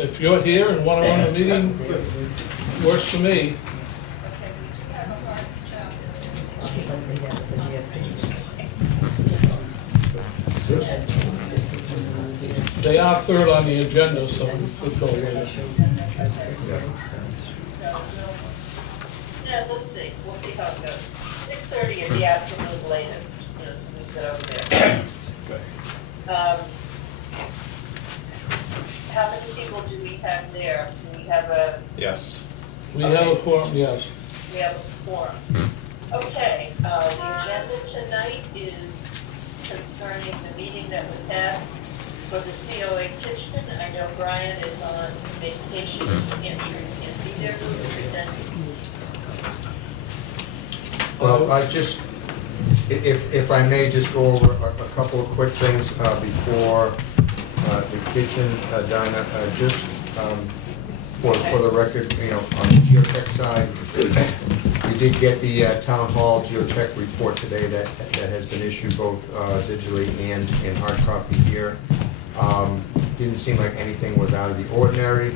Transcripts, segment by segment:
If you're here and want to run the meeting, works for me. Okay, we do have a hard stop at 6:20 because the They are third on the agenda, so we could go with it. So, yeah, let's see, we'll see how it goes. 6:30 is the absolute latest, so we can get over there. How many people do we have there? We have a Yes. We have a quorum, yes. We have a forum. Okay, the agenda tonight is concerning the meeting that was had for the COA kitchen. I know Brian is on vacation in New Hampshire and can't be there. Who's presenting this? Well, I just, if I may just go over a couple of quick things before the kitchen, Dinah, just for the record, on the geotech side, we did get the town hall geotech report today that has been issued both digitally and in hard copy here. Didn't seem like anything was out of the ordinary.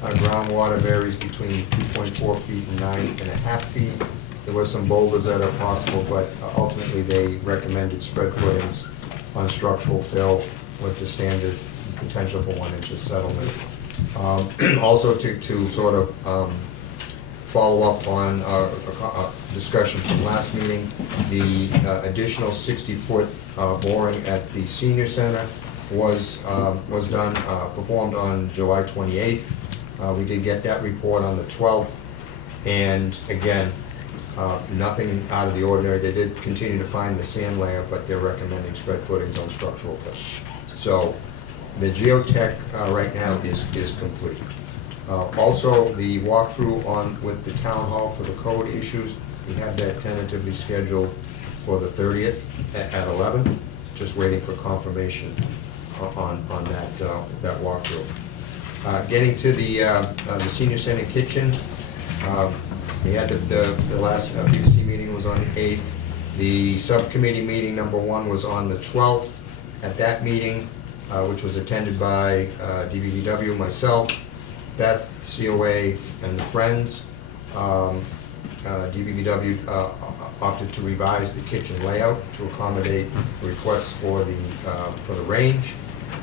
Groundwater varies between 2.4 feet and 9.5 feet. There was some boulders that are possible, but ultimately they recommended spread footings on structural fill with the standard potential for 1 inch of settlement. Also to sort of follow up on a discussion from last meeting, the additional 60-foot boring at the senior center was done, performed on July 28th. We did get that report on the 12th, and again, nothing out of the ordinary. They did continue to find the sand layer, but they're recommending spread footings on structural fill. So the geotech right now is complete. Also, the walkthrough with the town hall for the code issues, we have that tentatively scheduled for the 30th at 11. Just waiting for confirmation on that walkthrough. Getting to the senior center kitchen, we had the last PBC meeting was on the 8th. The subcommittee meeting number 1 was on the 12th. At that meeting, which was attended by DBDW, myself, Beth, COA, and the Friends, DBDW opted to revise the kitchen layout to accommodate requests for the range.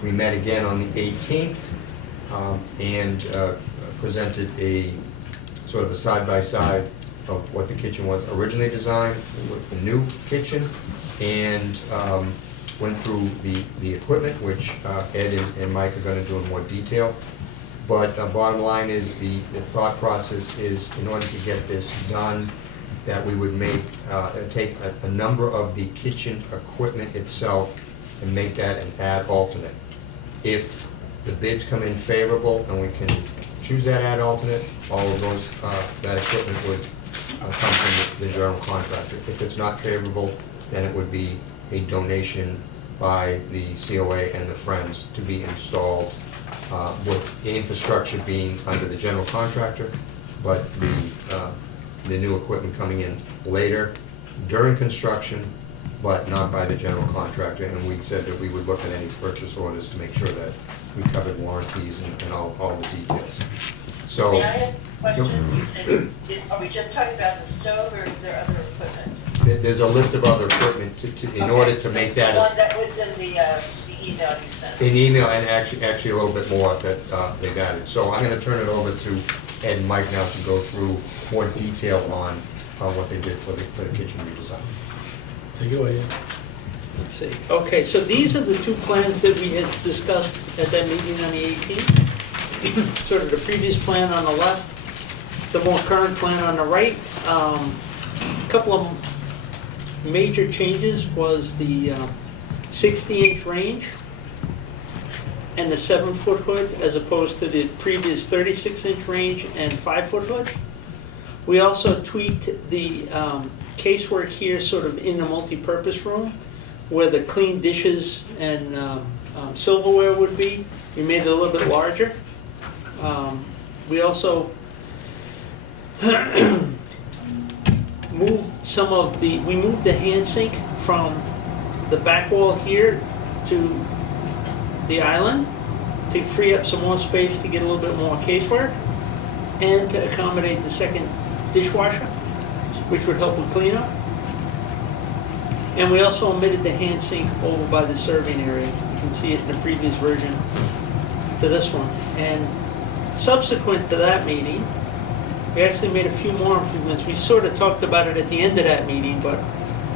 We met again on the 18th and presented a sort of a side-by-side of what the kitchen was originally designed with the new kitchen, and went through the equipment, which Ed and Mike are going to do in more detail. But bottom line is the thought process is, in order to get this done, that we would take a number of the kitchen equipment itself and make that an add alternate. If the bids come in favorable and we can choose that add alternate, all of those that equipment would come from the general contractor. If it's not favorable, then it would be a donation by the COA and the Friends to be installed, with the infrastructure being under the general contractor, but the new equipment coming in later during construction, but not by the general contractor. And we said that we would look at any purchase orders to make sure that we covered warranties and all the details. So, May I have a question? You said, are we just talking about the stove, or is there other equipment? there's a list of other equipment in order to make that The one that was in the email you sent. an email, and actually a little bit more that they've added. So I'm going to turn it over to Ed and Mike now to go through more detail on what they did for the kitchen redesign. Take it away, Ed. Let's see. Okay, so these are the two plans that we had discussed at that meeting on the 18th. Sort of the previous plan on the left, the more current plan on the right. A couple of major changes was the 60-inch range and the 7-foot hood, as opposed to the previous 36-inch range and 5-foot hood. We also tweaked the casework here sort of in the multi-purpose room where the clean dishes and silverware would be. We made it a little bit larger. We also moved we moved the hand sink from the back wall here to the island to free up some more space to get a little bit more casework, and to accommodate the second dishwasher, which would help with cleanup. And we also omitted the hand sink over by the serving area. You can see it in the previous version to this one. And subsequent to that meeting, we actually made a few more improvements. We sort of talked about it at the end of that meeting, but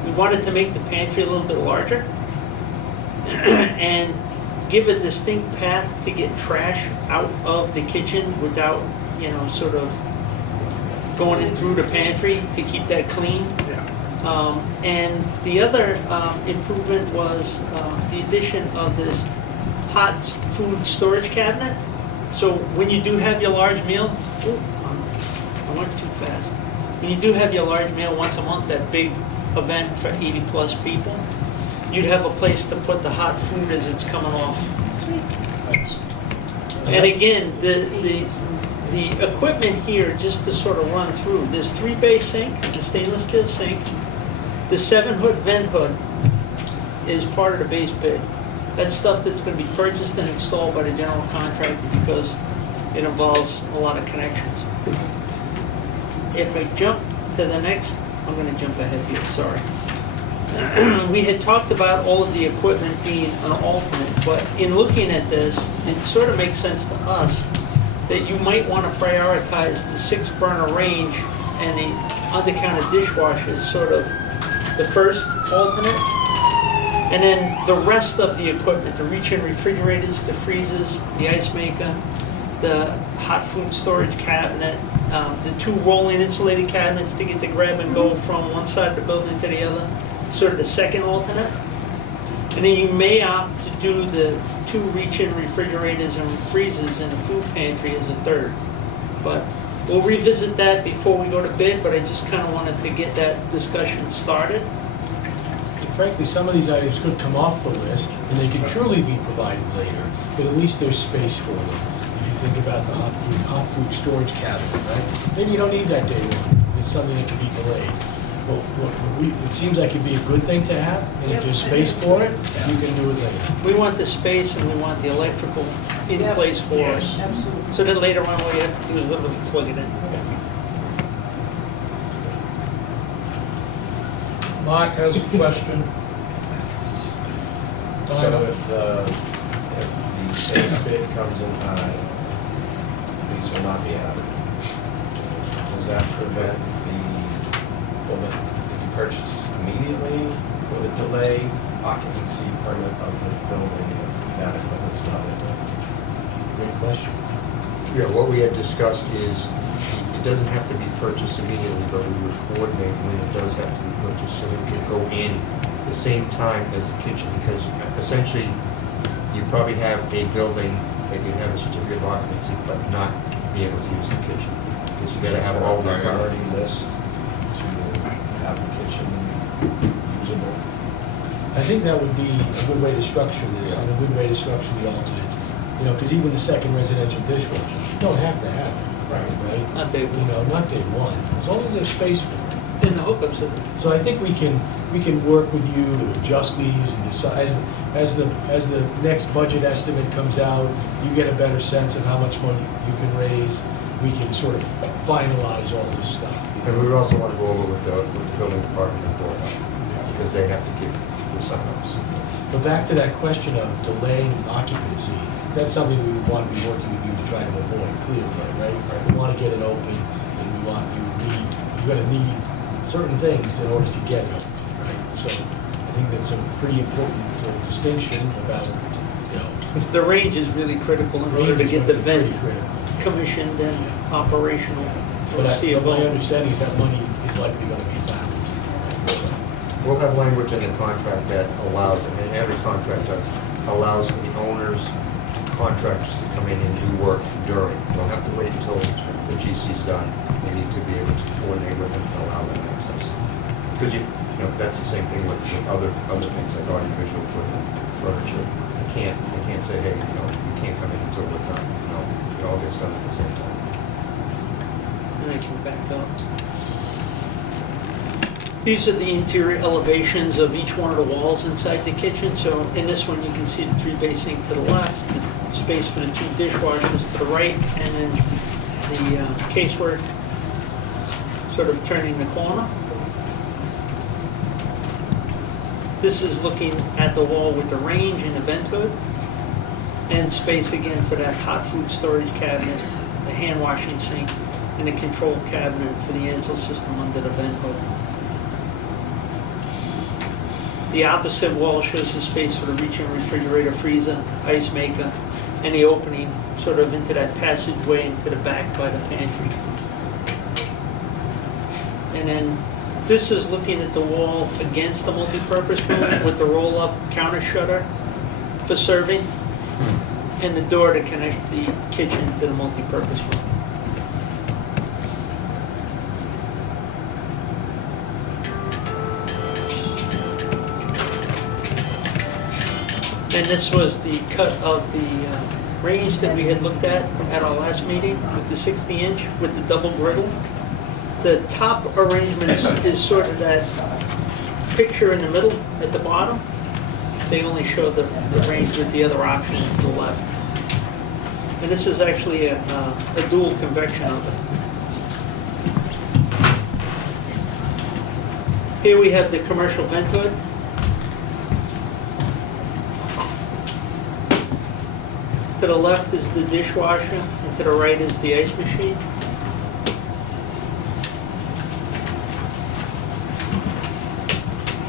we wanted to make the pantry a little bit larger and give a distinct path to get trash out of the kitchen without, you know, sort of going in through the pantry to keep that clean. And the other improvement was the addition of this hot food storage cabinet. So when you do have your large meal, I went too fast. When you do have your large meal once a month, that big event for 80+ people, you'd have a place to put the hot food as it's coming off. And again, the equipment here, just to sort of run through, this 3-bay sink, the stainless steel sink, the 7-hood vent hood is part of the base bid. That's stuff that's going to be purchased and installed by the general contractor because it involves a lot of connections. If I jump to the next, I'm going to jump ahead here, sorry. We had talked about all of the equipment being an alternate, but in looking at this, it sort of makes sense to us that you might want to prioritize the 6-burner range and the under-counter dishwasher as sort of the first alternate. And then the rest of the equipment, the reach-in refrigerators, the freezers, the ice maker, the hot food storage cabinet, the 2 rolling insulated cabinets to get the grab and go from one side of the building to the other, sort of the second alternate. And then you may opt to do the 2 reach-in refrigerators and freezers in the food pantry as a third. But we'll revisit that before we go to bid, but I just kind of wanted to get that discussion started. And frankly, some of these items could come off the list, and they could truly be provided later, but at least there's space for them. If you think about the hot food storage cabinet, right? Maybe you don't need that day one. It's something that can be delayed. Well, it seems like it'd be a good thing to have, and if there's space for it, you can do it later. We want the space and we want the electrical in place for us. Absolutely. So that later on, all you have to do is literally plug it in. Mark has a question. So if the base bid comes in high, these will not be added. Does that prevent will it be purchased immediately? Will it delay occupancy permit of the building if that equipment's not in it? Great question. Yeah, what we had discussed is it doesn't have to be purchased immediately, but we would coordinate when it does have to be purchased so that it can go in the same time as the kitchen, because essentially you probably have a building that you have a certificate of occupancy but not be able to use the kitchen. Because you gotta have all the priority list to have the kitchen usable. I think that would be a good way to structure this, and a good way to structure the alternates. You know, because even the second residential dishwasher, you don't have to have it, right? Not day You know, not day one, as long as there's space for it. in the hookups. So I think we can work with you to adjust these and decide, as the next budget estimate comes out, you get a better sense of how much money you can raise. We can sort of finalize all this stuff. And we would also want to go over with the building department and board, because they have to give the sign-offs. But back to that question of delaying occupancy, that's something we would want to be working with you to try to avoid clearly, right? We want to get it open, and you're gonna need certain things in order to get it open, right? So I think that's a pretty important distinction about, you know. The range is really critical in order to range is get the gonna be pretty vent critical. commissioned and operational for But my CFO. understanding is that money is likely going to be found. We'll have language in the contract that allows, and every contract does, allows for the owners, contractors to come in and do work during. You don't have to wait until the GC's done. They need to be able to coordinate with them and allow that access. Because you know, that's the same thing with other things like audiovisual equipment, furniture. They can't say, hey, you know, you can't come in until we're done. You know, it all gets done at the same time. And I can back up. These are the interior elevations of each one of the walls inside the kitchen. So in this one, you can see the 3-bay sink to the left, the space for the two dishwashers to the right, and then the casework sort of turning the corner. This is looking at the wall with the range and the vent hood, and space again for that hot food storage cabinet, the hand washing sink, and the control cabinet for the Ansel system under the vent hood. The opposite wall shows the space for the reach-in refrigerator, freezer, ice maker, and the opening sort of into that passageway into the back by the pantry. And then this is looking at the wall against the multipurpose room with the roll-up counter shutter for serving, and the door to connect the kitchen to the multipurpose room. And this was the cut of the range that we had looked at our last meeting with the 60-inch with the double griddle. The top arrangement is sort of that picture in the middle at the bottom. They only show the range with the other option to the left. And this is actually a dual convection oven. Here we have the commercial vent hood. To the left is the dishwasher, and to the right is the ice machine.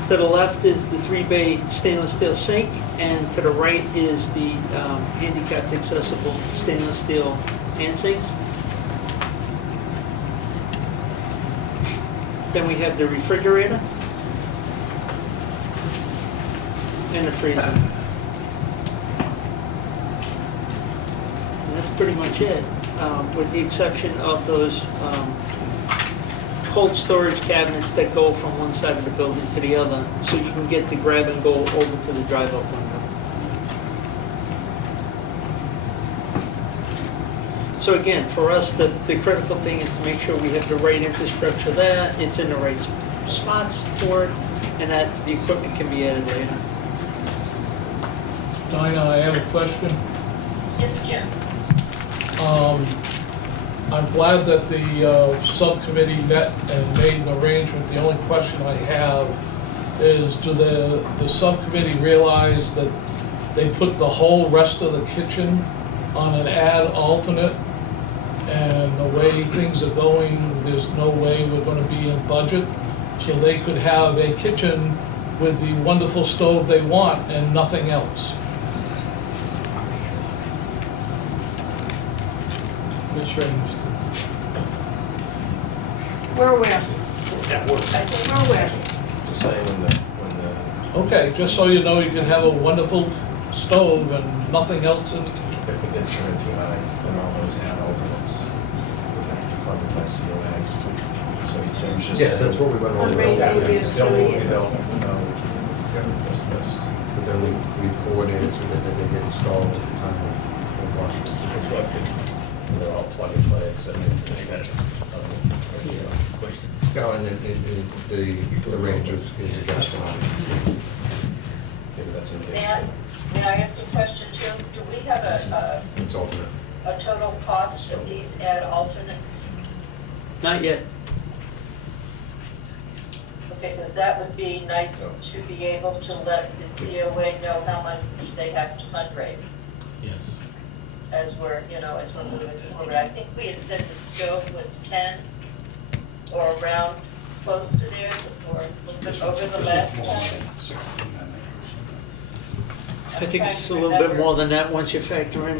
To the left is the 3-bay stainless steel sink, and to the right is the handicapped accessible stainless steel hand sinks. Then we have the refrigerator and the freezer. That's pretty much it, with the exception of those cold storage cabinets that go from one side of the building to the other, so you can get the grab and go over to the drive-up window. So again, for us, the critical thing is to make sure we have the right infrastructure there, it's in the right spots for it, and that the equipment can be added later. Dinah, I have a question. Yes, Jim? I'm glad that the subcommittee met and made an arrangement. The only question I have is, do the subcommittee realize that they put the whole rest of the kitchen on an ad alternate? And the way things are going, there's no way we're gonna be in budget. So they could have a kitchen with the wonderful stove they want and nothing else. Ms. Reynolds. We're aware, That works. I think we're aware. Just saying when Okay, just so you know, you can have a wonderful stove and nothing else in the kitchen. if it gets turned too high, then all those ad alternates would have to be funded by COAs. So he's just Yes, saying- that's what we went over. Fundraising would be a They'll facility. this. But then we coordinated so that they get installed at the time of work. Construction, and they're all plug and play, except No, and then the range is adjusted. maybe that's in May I, may I ask a question too? Do we have It's alternate. a total cost of these ad alternates? Not yet. Okay, because that would be nice to be able to let the COA know how much they have to fundraise Yes. as we're, as we're moving forward. I think we had said the stove was 10 or around close to there, or a little bit over the last time. I think it's a little bit more than that once you factor in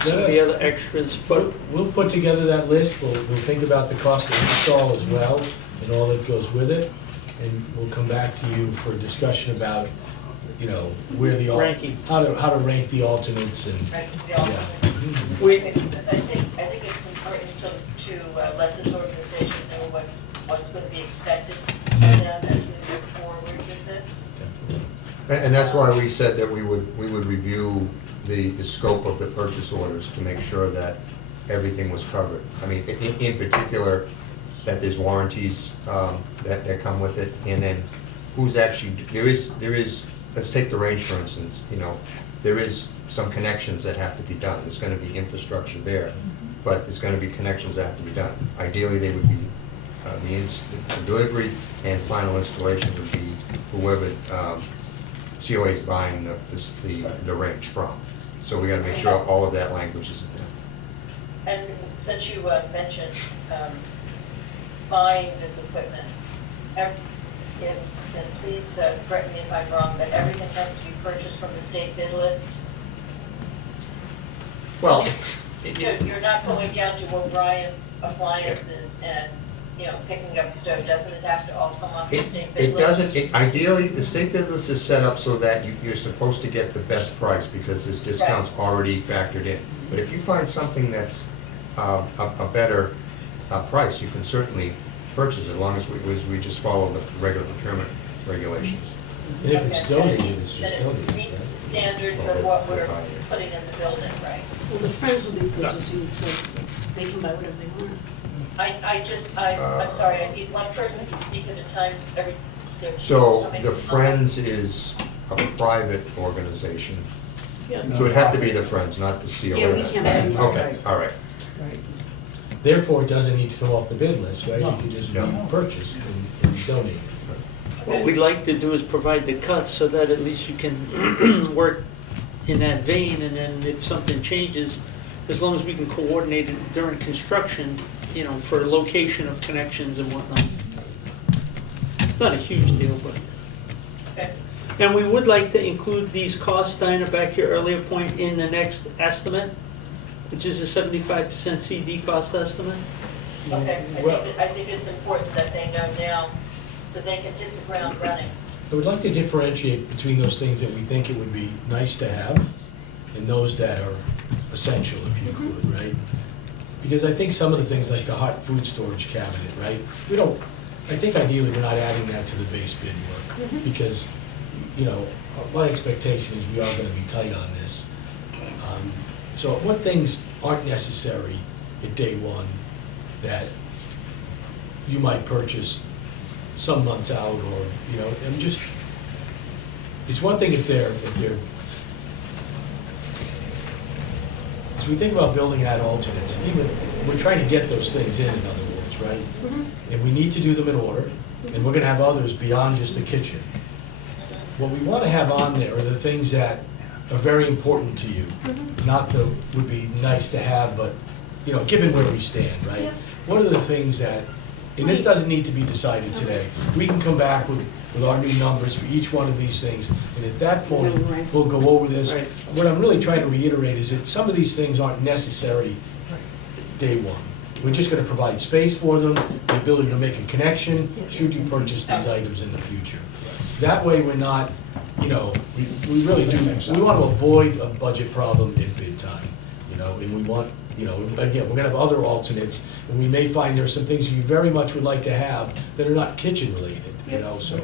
some of the other extras, but We'll put together that list, we'll think about the cost of install as well, and all that goes with it, and we'll come back to you for a discussion about, where the, Ranking. how to rank the alternates and, Right, the alternate. we, I think it's important to let this organization know what's going to be expected of them as we move forward with this. And that's why we said that we would review the scope of the purchase orders to make sure that everything was covered. I mean, in particular, that there's warranties that come with it, and then who's actually, there is, let's take the range for instance, there is some connections that have to be done. There's gonna be infrastructure there, but there's gonna be connections that have to be done. Ideally, they would be, the delivery and final installation would be whoever COA is buying the range from. So we gotta make sure all of that language is in there. And since you mentioned buying this equipment, and please correct me if I'm wrong, but everything has to be purchased from the state bid list? Well, You're not going down to O'Brien's Appliances and, picking up stove, doesn't it have to all come off the state bid it list? doesn't, ideally, the state bid list is set up so that you're supposed to get the best price because there's discounts already factored in. But if you find something that's a better price, you can certainly purchase it, as long as we just follow the regular procurement regulations. And if it's Okay, donated, and it's just Then donated. it meets the right? standards of what we're putting in the building, right? Well, the friends will be purchasing, so they can buy whatever they want. I'm sorry, I need one person to speak at a time, they're So coming the on. Friends is a private organization, Yeah. so it'd have to be the Friends, not the COA. Yeah, we can't buy them. Okay, all right. Right. Therefore, it doesn't need to come off the bid list, right? No. You can just be No. purchased and donated. What we'd like to do is provide the cuts so that at least you can work in that vein, and then if something changes, as long as we can coordinate it during construction, for location of connections and whatnot. It's not a huge deal, but. Okay. And we would like to include these costs, Dinah, back to your earlier point, in the next estimate, which is a 75% CD cost estimate. Okay, Well- I think it's important that they know now, so they can hit the ground running. I would like to differentiate between those things that we think it would be nice to have and those that are essential, if you could, right? Because I think some of the things like the hot food storage cabinet, right? I think ideally we're not adding that to the base bid work because, my expectation is we are gonna be tight on this. So what things aren't necessary at day one that you might purchase some months out or, and just, it's one thing if they're, as we think about building out alternates, even, we're trying to get those things in other words, right? And we need to do them in order, and we're gonna have others beyond just the kitchen. What we wanna have on there are the things that are very important to you, not the, would be nice to have, but, given where we stand, right? Yeah. What are the things that, and this doesn't need to be decided today, we can come back with our new numbers for each one of these things, and at that point, Right. we'll go over this. Right. What I'm really trying to reiterate is that some of these things aren't necessary day one. We're just gonna provide space for them, the ability to make a connection, should you purchase these items in the future. That way, we're not, we really do, we want to avoid a budget problem in bid time, and we want, again, we're gonna have other alternates, and we may find there are some things you very much would like to have that are not kitchen related, so.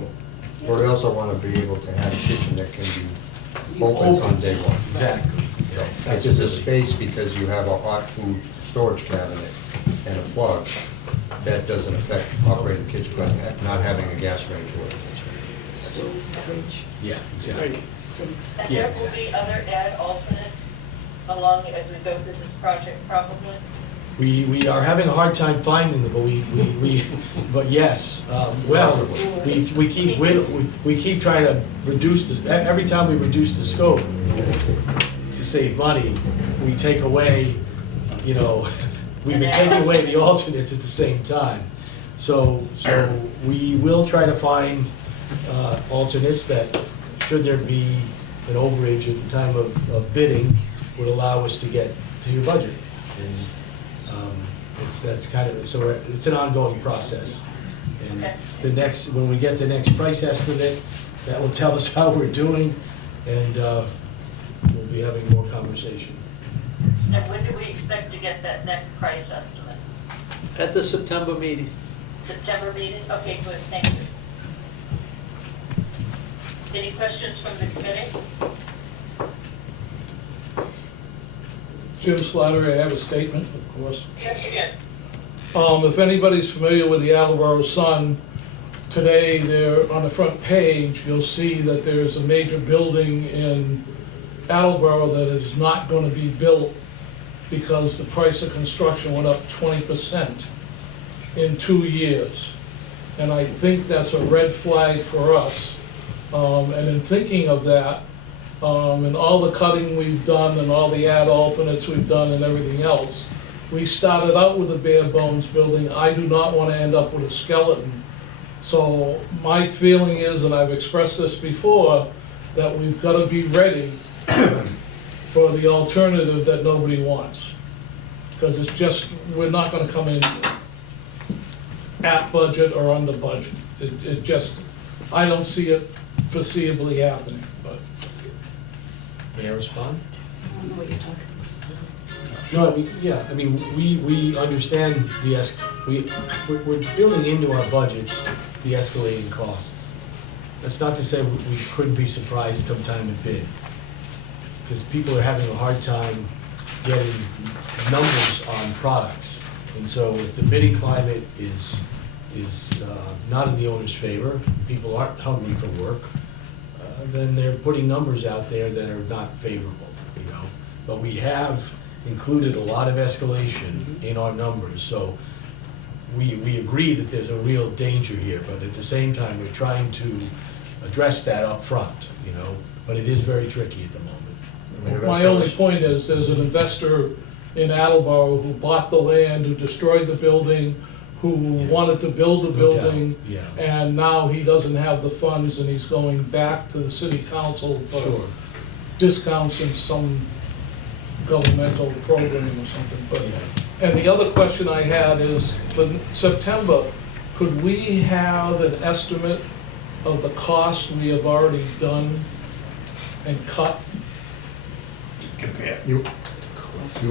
Well, we also want to be able to have a kitchen that can be open on day one. Exactly. So, If there's a space because you have a hot food storage cabinet and a plug, that doesn't affect operating the kitchen, but not having a gas range work. Stove, fridge, Yeah, exactly. Right. sinks. And Yeah, there will be other ad alternates along as we go through this project probably? We are having a hard time finding them, but yes, well, we keep trying to reduce, every time we reduce the scope to save money, we take away, we've been taking away the alternates at the same time. So we will try to find alternates that, should there be an overage at the time of bidding, would allow us to get to your budget. And that's kind of, so it's an ongoing process. And Okay. when we get the next price estimate, that will tell us how we're doing, and we'll be having more conversation. And when do we expect to get that next price estimate? At the September meeting. September meeting? Okay, good, thank you. Any questions from the committee? Jim Slattery, I have a statement, of course. Yes, you can. If anybody's familiar with the Attleboro Sun, today there, on the front page, you'll see that there's a major building in Attleboro that is not gonna be built because the price of construction went up 20% in 2 years. And I think that's a red flag for us. And in thinking of that, and all the cutting we've done and all the ad alternates we've done and everything else, we started out with a bare bones building. I do not wanna end up with a skeleton. So my feeling is, and I've expressed this before, that we've gotta be ready for the alternative that nobody wants. Because it's just, we're not gonna come in at budget or under budget. It just, I don't see it foreseeably happening, but. May I respond? I don't know what you're talking about. No, I mean, we understand we're building into our budgets the escalating costs. That's not to say we couldn't be surprised come time to bid, because people are having a hard time getting numbers on products. And so if the bidding climate is not in the owner's favor, people aren't hungry for work, then they're putting numbers out there that are not favorable, you know? But we have included a lot of escalation in our numbers, so we agree that there's a real danger here, but at the same time, we're trying to address that up front, you know? But it is very tricky at the moment. My only point is, there's an investor in Attleboro who bought the land, who destroyed the building, who wanted to build the No doubt, building, yeah. and now he doesn't have the funds, and he's going back to the city council for Sure. discounts in some governmental program or something, but. Yeah. And the other question I had is, for September, could we have an estimate of the cost we have already done and cut? You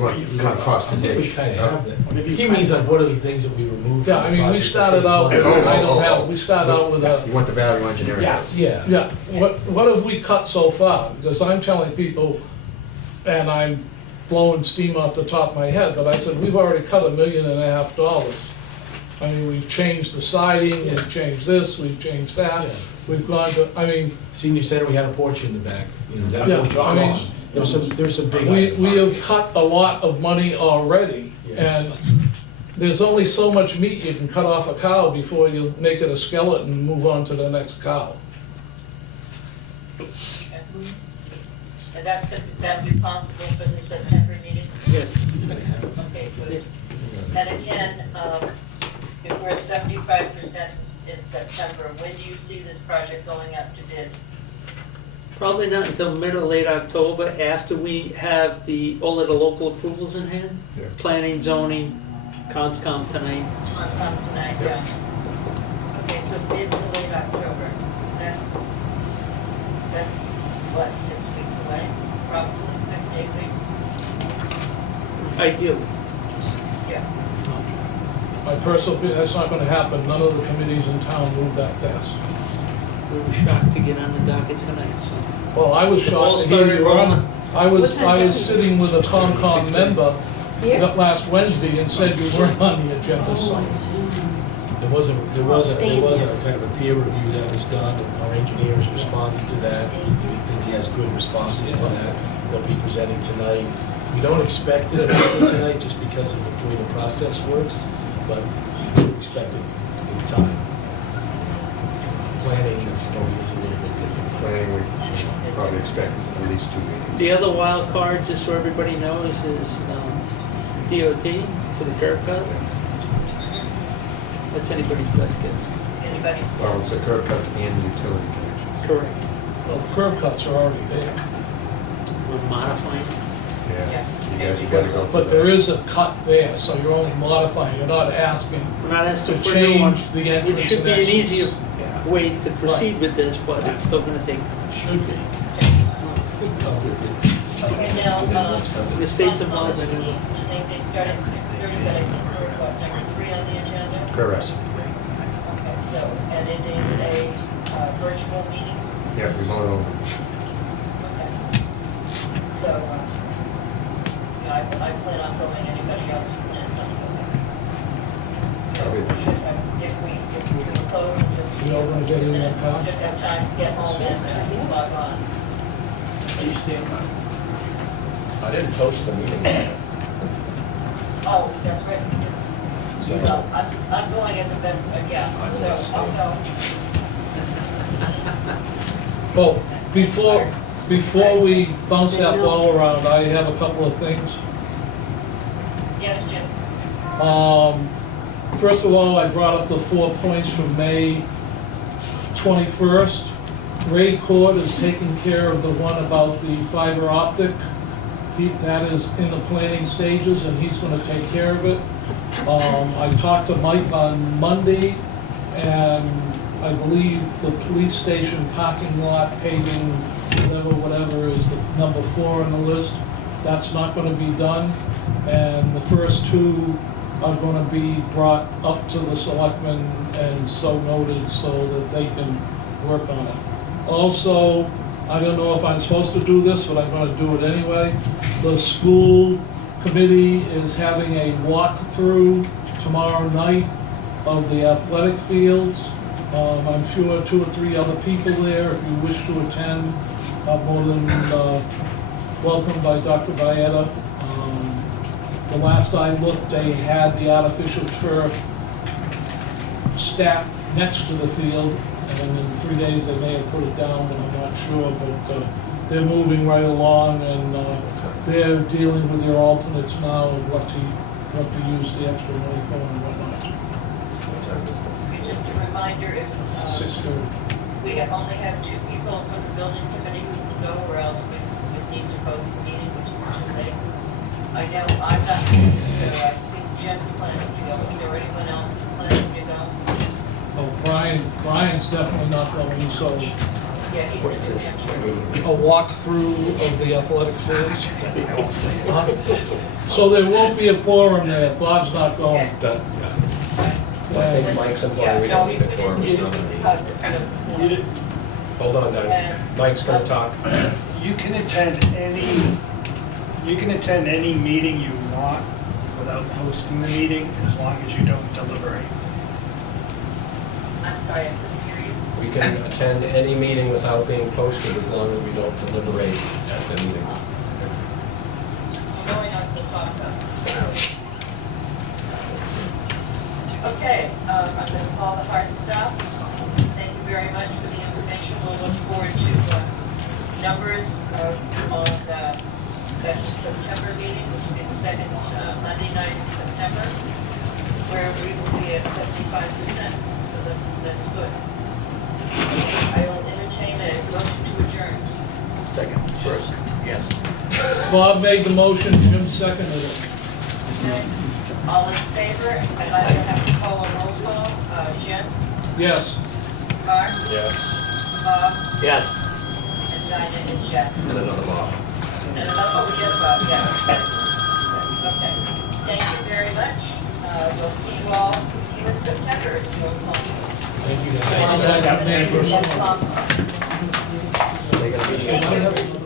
want cost to I think we ditch? kind of have that. He means like, what are the things that we removed? Yeah, I from the mean, we project to started save out, money? with- I don't have, we started out with You want the value engineering? Yes. Yeah. Yeah, what have we cut so far? Because I'm telling people, and I'm blowing steam off the top of my head, but I said, we've already cut $1.5 million. I mean, we've changed the siding, we've changed this, we've changed that, Yeah. we've gone to, I mean, Senior center, we had a porch in the back, you know, that Yeah, porch was I mean, gone. There's some big we items. have cut a lot of money already, Yeah. and there's only so much meat you can cut off a cow before you make it a skeleton and move on to the next cow. And that'll be possible for the September meeting? Yes. Okay, good. And again, if we're at 75% in September, when do you see this project going up to bid? Probably not until mid or late October, after we have all of the local approvals in hand. Yeah. Planning, zoning, conscom tonight. On tonight, yeah. Okay, so mid to late October, that's what, 6 weeks away? Probably 6 to 8 weeks? Ideally. Yeah. My personal opinion, that's not gonna happen, none of the committees in town move that fast. We were shocked to get on the docket tonight, so. Well, I was The ball shocked to hear started you on, rolling. I was sitting with a Concom 16. member Here? last Wednesday and said you weren't on the agenda, Oh, I so. see. There was a kind of a peer review that was done, and our engineers responded to that. We think he has good responses to that. They'll be presented tonight. We don't expect it to happen tonight just because of the way the process works, but we do expect it in time. Planning is always a little bit different. Planning, we probably expect at least 2 meetings. The other wild card, just so everybody knows, is DOT for the curb cut. That's anybody's best guess. Anybody's Well, it's guess? the curb cuts and utility connections. Correct. Well, the curb cuts are already there, We're modifying. Yeah. You guys have got to go. through but there that. is a cut there, so you're only modifying, you're not asking We're not asking to for a new one, change the which entrance should and be an exits. easier Yeah. way to proceed with this, but it's still gonna take. Should be. Okay, now, The state's involved in Concom it. meeting tonight, they start at 6:30, but I think we're, what, number 3 on the agenda? Correct. Okay, so, and it is a virtual meeting? Yeah, remote only. Okay. So, I plan on going, anybody else who plans on going? Okay. We should have, if we close in just a You all gonna get in that car? Just have time to get home and log on. Are you staying on? I didn't post the meeting. Oh, that's right, you did. Well, I'm going as a member, yeah, I'm so gonna stay. I'll go. Well, before we bounce that ball around, I have a couple of things. Yes, Jim? First of all, I brought up the 4 points from May 21st. Ray Cord is taking care of the one about the fiber optic. That is in the planning stages, and he's gonna take care of it. I talked to Mike on Monday, and I believe the police station parking lot paving, whatever is the number 4 on the list. That's not gonna be done, and the first 2 are gonna be brought up to the selectmen and so noted so that they can work on it. Also, I don't know if I'm supposed to do this, but I'm gonna do it anyway. The school committee is having a walkthrough tomorrow night of the athletic fields. I'm sure 2 or 3 other people there. If you wish to attend, more than welcome by Dr. Vieta. The last I looked, they had the artificial turf stacked next to the field, and in 3 days they may have put it down, but I'm not sure, but they're moving right along, and they're dealing with their alternates now of what to use the extra money for and whatnot. What time is it? Okay, just a reminder, if, 6:30. we only have 2 people from the building committee who can go, or else we would need to post the meeting, which is too late. I know I'm not, so I think Jim's planning to go. Is there anyone else who's planning to go? Oh, Brian's definitely not going, so Yeah, he's in New Hampshire. a walkthrough of the athletic fields. So there won't be a quorum there, Bob's not going. Okay. I think Mike's implying we don't need a Yeah, no, we quorum. just It's need not to gonna be- cut this sort of, Hold on, Doug. And- Mike's gonna talk. You can attend any meeting you want without posting the meeting, as long as you don't deliberate. I'm sorry, I couldn't hear you. We can attend any meeting without being posted as long as we don't deliberate at the meeting. Knowing us, we'll talk about something. Okay, I'm going to call the hard stop. Thank you very much for the information. We'll look forward to numbers on that September meeting, which will be the second Monday night of September, where we will be at 75%, so that's good. Okay, I will entertain a motion to adjourn. Bob made the motion, Jim seconded it. Okay, all in favor, and I don't have to call a roll call, Jim, Yes. Mark, Yes. Bob, Yes. and Dinah is yes. And another Bob. And another, we get Bob, yeah. Okay, thank you very much, we'll see you in September, as the old song goes. Thank you. Thank you. They got a meeting. Thank you.